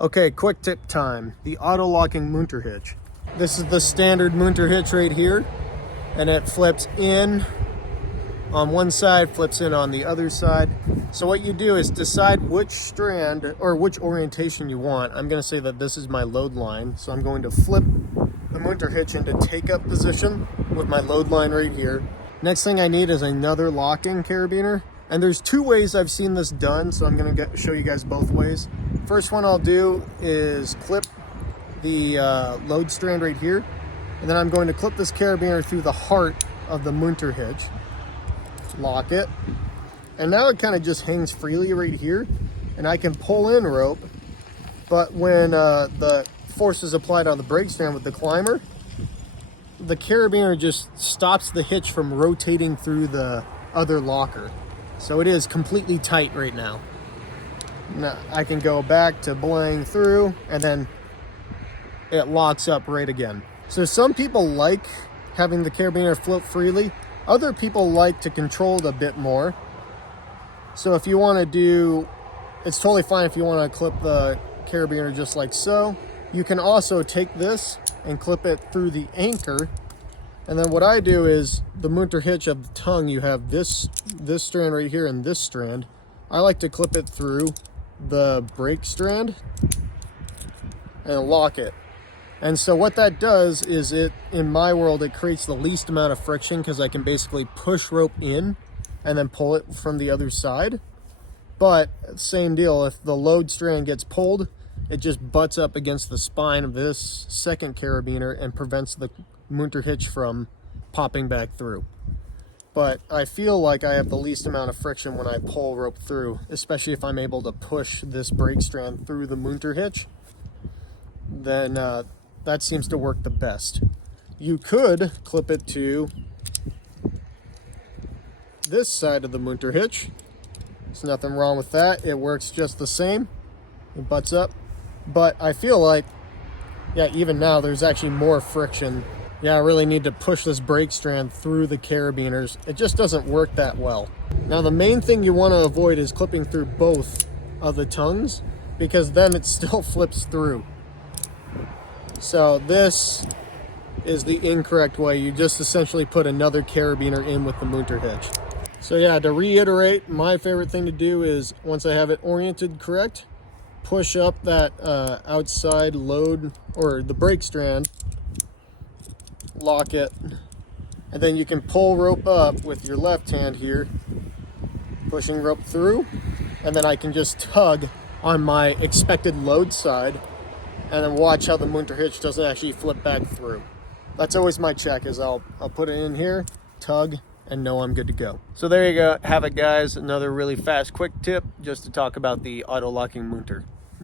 Okay, quick tip time. The auto-locking munter hitch. This is the standard munter hitch right here, and it flips in on one side, flips in on the other side. So what you do is decide which strand or which orientation you want. I'm going to say that this is my load line, so I'm going to flip the munter hitch into take-up position with my load line right here. Next thing I need is another locking carabiner. And there's two ways I've seen this done, so I'm going to show you guys both ways. First one I'll do is clip the load strand right here, and then I'm going to clip this carabiner through the heart of the munter hitch, lock it, and now it kind of just hangs freely right here, and I can pull in rope, but when the force is applied on the brake strand with the climber, the carabiner just stops the hitch from rotating through the other locker. So it is completely tight right now. Now I can go back to belaying through, and then it locks up right again. So some people like having the carabiner float freely. Other people like to control it a bit more. So if you want to do, it's totally fine if you want to clip the carabiner just like so. You can also take this and clip it through the anchor. And then what I do is the munter hitch of the tongue, you have this strand right here and this strand. I like to clip it through the brake strand and lock it. And so what that does is in my world, it creates the least amount of friction because I can basically push rope in and then pull it from the other side. But same deal, if the load strand gets pulled, it just butts up against the spine of this second carabiner and prevents the munter hitch from popping back through. But I feel like I have the least amount of friction when I pull rope through, especially if I'm able to push this brake strand through the munter hitch. Then that seems to work the best. You could clip it to this side of the munter hitch. There's nothing wrong with that. It works just the same. It butts up. But I feel like, yeah, even now there's actually more friction. Yeah, I really need to push this brake strand through the carabiners. It just doesn't work that well. Now the main thing you want to avoid is clipping through both of the tongues, because then it still flips through. So this is the incorrect way. You just essentially put another carabiner in with the munter hitch. So yeah, to reiterate, my favorite thing to do is, once I have it oriented correct, push up that outside load or the brake strand, lock it, and then you can pull rope up with your left hand here, pushing rope through, and then I can just tug on my expected load side and then watch how the munter hitch doesn't actually flip back through. That's always my check, is I'll put it in here, tug, and know I'm good to go. So there you go, have it guys, another really fast quick tip just to talk about the auto locking munter.